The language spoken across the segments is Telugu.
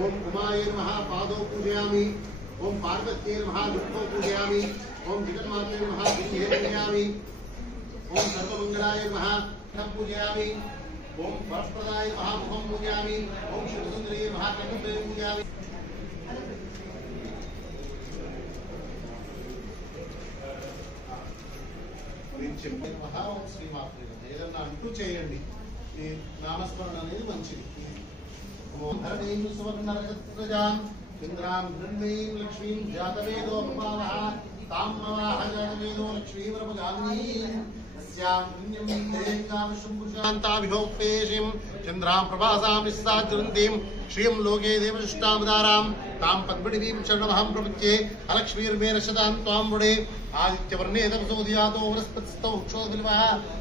ओम उमाये नमः पादौ पूजयामि। ओम पार्वत्यै नमः दुःखौ पूजयामि। ओम जगन्मात्रे नमः गिरिहे पूजयामि। ओम सर्वमंगलाय नमः खं पूजयामि। ओम वरप्रदाय नमः मुखं पूजयामि। ओम शिवसुन्दरी नमः कंठं पूजयामि। శ్రీమాత్రే ఏదన్నా అంటూ చేయండి. ఈ నామస్మరణ అనేది మంచిది. ఓం హరణీం సువర్ణరజత్రజాం ఇంద్రాం హిరణ్మయీం లక్ష్మీం జాతవేదోపమావః తాం నవాహ జాతవేదో లక్ష్మీవరపగామినీం అస్యాం పుణ్యం దేంగాం శుభశాంతాభిభోక్తేషిం చంద్రాం ప్రభాసాం నిస్సాద్రంతిం శ్రీం లోకే దేవశిష్టాముదారాం तां पद्मनिवीं शरणमहं प्रपद्ये अलक्ष्मीर्मेरशतां त्वां वुडे आदित्यवर्णे तपसोदयातो वनस्पतिस्थौ क्षोभिल्वः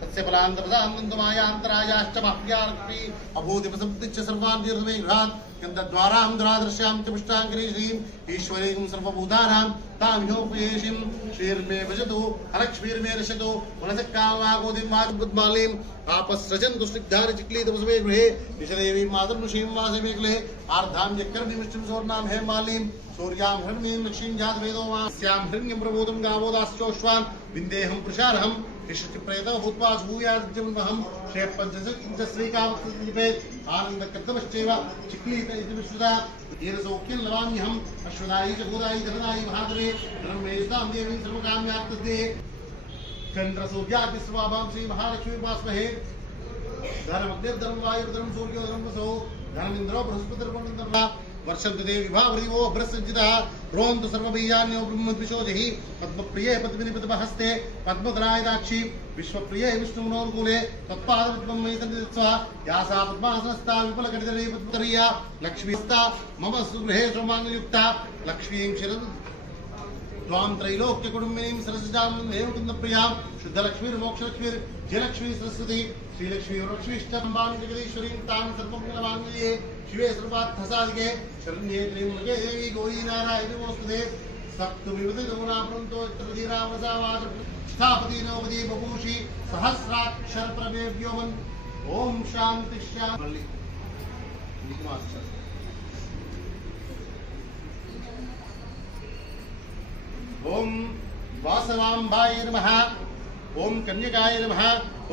तस्य फलान्तपदां गन्धमायान्तरायाश्च माह्यालक्ष्मी अभूतिपसप्तिश्च सर्वान् दीर्घमेघ्रात् गन्धद्वारां दुरादर्श्यां च पुष्टाङ्गरीषीं ईश्वरीं सर्वभूतानां तां ह्योपयेषिं श्रीर्मे भजतु अलक्ष्मीर्मेरशतु वनसक्कामागोदिं वाग्बुद्मालीं आपस्रजन्तु स्निग्धानि चिक्लीतपसमे गृहे निशदेवीं मातर्मुषीं वासमे गृहे आर्धां यक्कर्णिमिष्टिं सुवर्णां हेमालीं सूर्यां हिरण्यीं लक्ष्मीं जातवेदो मास्यां हिरण्यं प्रबोधं गावोदाश्चोश्वान् विन्देहं प्रशारहं ऋषिप्रेतः भूत्वा भूयाज्जन्महं श्रेयपञ्चश्रीकामकृतिपेत् आनन्दकर्तमश्चैव चिक्लीत इति विश्रुता येन सौख्यं लवाम्यहम् अश्वदायि च भूदायि धनदायि महादेवे धर्मेष्टां देवीं सर्वकाम्यार्थदे चन्द्रसूर्यादिस्वाभां श्रीमहालक्ष्मी उपास्महे धर्मग्निर्धर्म वायुर्धर्म सूर्योधर्म वसो धर्मेन्द्रो बृहस्पतिर्वरुणः वर्षन्तु देवी विभावरिवो भ्रसज्जितः रोहन्तु सर्वबीजान्यो ब्रह्मद्विषोजहि पद्मप्रिये पद्मिनिपद्महस्ते पद्मधरायदाक्षी विश्वप्रिये विष्णुमनोनुकूले तत्पादपद्मं मयि सन्निधित्वा या सा पद्मासनस्था विपुलकटितले पद्मतरीया लक्ष्मीस्था मम सुगृहे सोमाङ्गयुक्ता लक्ष्मीं शिरः त्वां त्रैलोक्य कुटुम्बिनीं सरसजां देवकुन्दप्रियां शुद्धलक्ष्मीर्मोक्षलक्ष्मीर् जयलक्ष्मी सरस्वती श्रीलक्ष्मी वरलक्ष्मीष्टम्बां जगदीश्वरीं तां सर्वमङ्गलमाङ्गल्ये शिवे सर्वार्थसाधिके शरण्ये त्र्यम्बके देवी गौरी नारायणी नमोस्तुते सप्तविविधगुणाप्रणतो यत्रधीरामसावाच स्थापति नवपदी बभूषि सहस्राक्षरप्रभेभ्योमन् ओम शांति शांति ओम वासवाम्बाय नमः ओम कन्यकाय नमः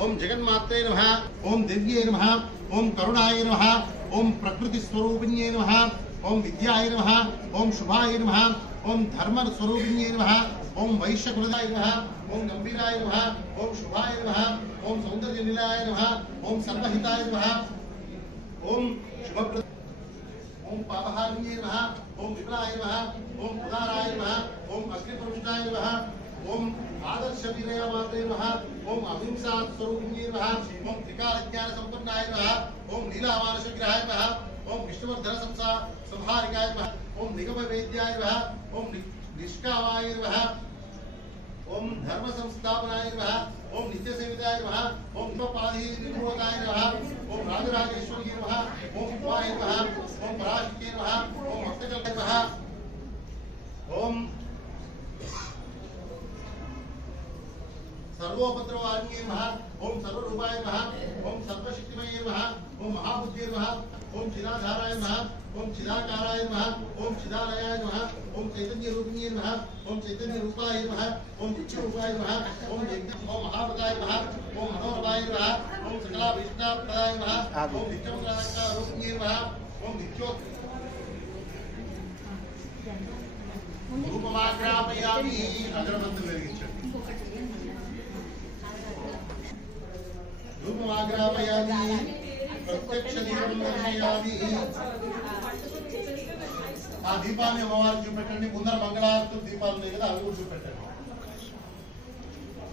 ओम जगन्मात्रे नमः ओम देव्ये नमः ओम करुणाय नमः ओम प्रकृति स्वरूपिण्ये नमः ओम विद्याय नमः ओम शुभाय नमः ओम धर्म स्वरूपिण्ये नमः ओम वैश्यकुलदाय नमः ओम गंभीराय नमः ओम शुभाय नमः ओम सौंदर्य निलयाय नमः ओम सर्वहिताय नमः ओम शुभप्र ओम पापहारिण्ये नमः ओम विमलाय नमः ओम उदाराय नमः ओम अग्निप्रविष्टाय नमः ओम आदर्श वीरयामात्रे नमः ओम अहिंसा स्वरूपिण्ये नमः ओम त्रिकालज्ञान संपन्नाय नमः ओम नीलामानसविग्रहाय नमः ओम विष्णुवर्धन संहारिकाय नमः ओम निगम वेद्याय नमः ओम निष्कामाय नमः ओम धर्म संस्थापनाय नमः ओम नित्य सेविताय नमः ओम पादि निर्मोदाय नमः ओम राजराजेश्वरी नमः ओम उमाय नमः ఓం పరాశక్తి నమః ఓం భక్తకల్పే నమః ఓం सर्वोपद्रवारिण्ये नमः ओम सर्वरूपाय नमः ओम सर्वशक्तिमये नमः ओम महाबुद्धये नमः ओम चिदाधाराय नमः ओम चिदाकाराय नमः ओम चिदालयाय नमः ओम चैतन्यरूपिणे नमः ओम चैतन्यरूपाय नमः ओम चिच्चरूपाय नमः ओम महापदाय नमः ओम मनोरमाय नमः ओम सकलाभीष्टाप्रदाय नमः ओम नित्यमंगलारूपिणे नमः ओम नित्यो रूपमाग्रापयामि अगरबत्तुलु वेलिगिंचंడి रूपमाग्रापयामि प्रत्यक्षदीपं दर्शयामि ఆ దీపాన్ని అమ్మవారికి చూపెట్టండి ముందర మంగళారతులు దీపాలు ఉన్నాయి కదా అవి కూడా చూపెట్టండి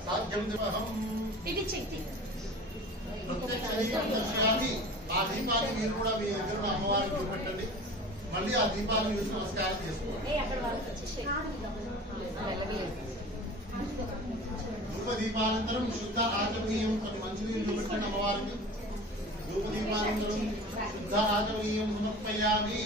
సాధ్యం దివహం ఇది శక్తి ప్రత్యక్షదీపం దర్శయామి ఆ దీపాన్ని మీరు కూడా మీ దగ్గర అమ్మవారికి చూపెట్టండి మళ్ళీ ఆ దీపాలను చూసి నమస్కారం చేసుకోండి ధూపదీపానంతరం శుద్ధ ఆచమనీయం కొన్ని మంచినీళ్ళు చూపెట్టండి అమ్మవారికి ధూపదీపానంతరం శుద్ధ ఆచమనీయం సమర్పయామి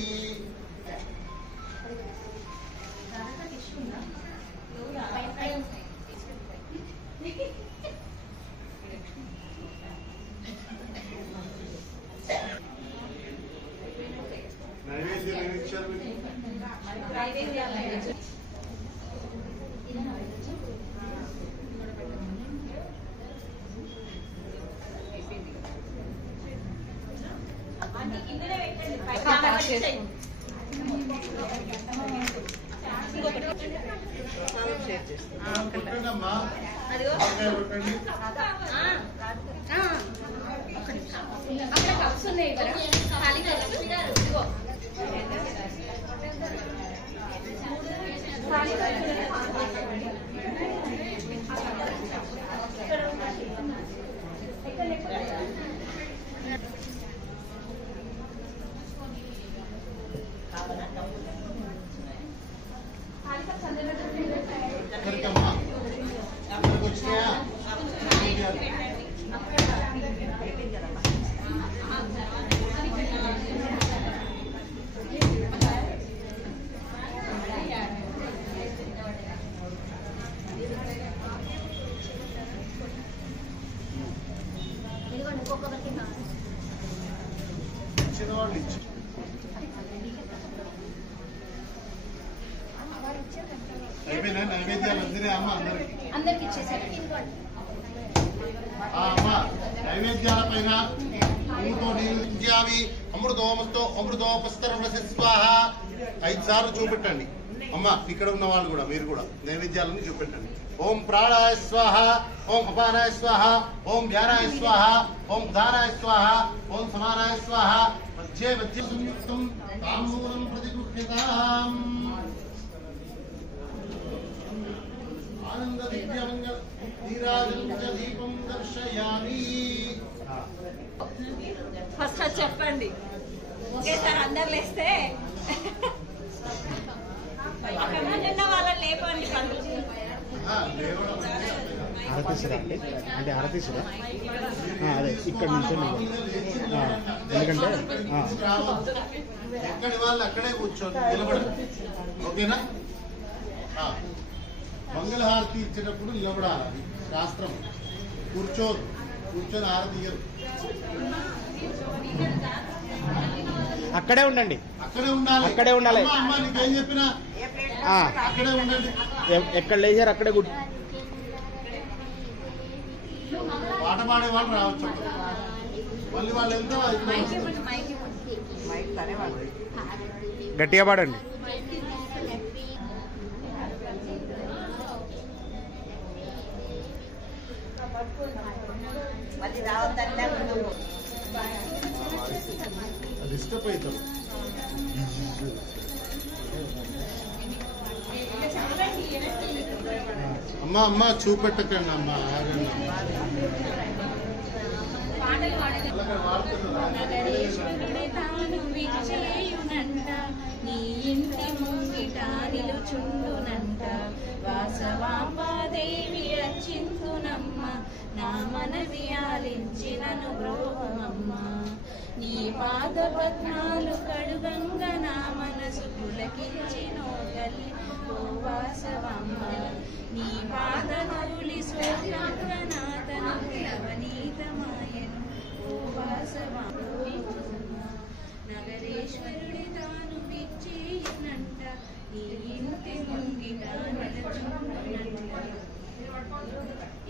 నైవేద్యం ఇచ్చారు కొట్టండమ్మా కొట్టండి అక్కడ కప్స్ ఉన్నాయి కదా ఖాళీ ఎక్కడికమ్మా అక్కడికి వచ్చినాయా ఇచ్చిన వాళ్ళు ఇచ్చి అయిపోయినా నైవేద్యాలు అందినే అమ్మ అందరికి ఇచ్చేసారు అమ్మ నైవేద్యాల పైన పూతో నీళ్ళు అమృతోమస్తో అమృతోపస్తరవసి స్వాహ 5 సార్లు చూపెట్టండి అమ్మ ఇక్కడ ఉన్న వాళ్ళు కూడా మీరు కూడా నైవేద్యాలను చూపెట్టండి ఓం ప్రాణాయ స్వాహ ఓం అపానాయ స్వాహ ఓం వ్యానాయ స్వాహ ఓం ఉదానాయ స్వాహ ఓం సమానాయ స్వాహ మధ్యే మధ్య సంయుక్తం తాంబూలం ప్రతిగృహ్యతాం ఆనంద దివ్యమంగళ నీరాజన దీపం దర్శయామి ఫస్ట్ చెప్పండి ఒకేసారి అందరు లేస్తే అక్కడ ముందున్న వాళ్ళని లేపండి ఆరతీసురా అంటే ఆరతీసురా అదే ఇక్కడ నుంచి ఎందుకంటే ఎక్కడి వాళ్ళు అక్కడే కూర్చోండి నిలబడండి ఓకేనా మంగళహారతి ఇచ్చేటప్పుడు నిలబడాలి శాస్త్రం కూర్చొని హారతి ఇయ్యరు అక్కడే ఉండండి అక్కడే ఉండాలి అమ్మ నీకేం చెప్పినా అక్కడే ఉండండి ఎక్కడ లేచారు అక్కడే పాట పాడే వాళ్ళు రావచ్చు మళ్ళీ వాళ్ళు ఎంత గట్టిగా పాడండి డిస్టర్బ్ అవుతారు అమ్మ చూపెట్టకండి అమ్మ ఆగండి నీ ఇంటి ముంగిట నిలుచుండునంట వాసవాంబాదేవి అచ్చింతునమ్మ నా మనవి ఆలించినను బ్రోహమమ్మ నీ పాద పద్మాలు కడుగంగ నా మనసు పులకించినో తల్లి ఓ వాసవమ్మ నీ పాద ధూళి స్వర్గంగనాథను నవనీతమాయను ఓ వాసవమ్మ నగరేశ్వరుడి తాను విచ్చేయనంట నీ ఇంటి ముంగిట నిలచుండునంట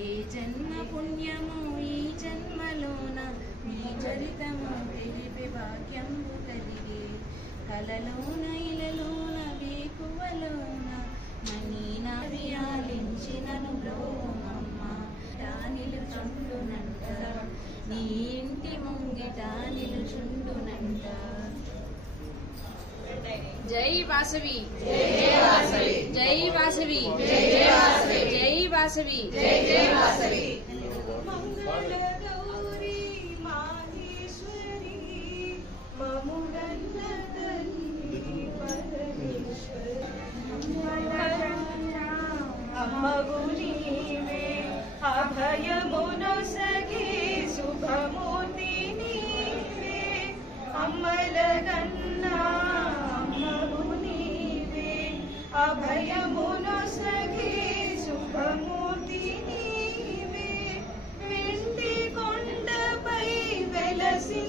ఏ జన్మ పుణ్యము ఈ జన్మలోన నీ చరితము తెలిపి వాక్యంబు కలిగే కలలోన ఇలలోన వేకువలోన మనీ నావియాలించినను బ్రోమమ్మ నిలుచుండునంట నీ ఇంటి ముంగిట నిలుచుండునంట. జై వాసవి జై వాసవి జై వాసవి జై వాసవి జై వాసవి జై జై వాసవి. మంగళ గౌరీ మాహేశ్వరి మముడన్న తల్లి పరమేశ్వరి అమ్మగు నీవే అభయమునొసగి శుభమూర్తి నీవే అమ్మలగన్నా అభయమునొసగి శుభమూర్తి నీవే వెండి కొండపై వెలసి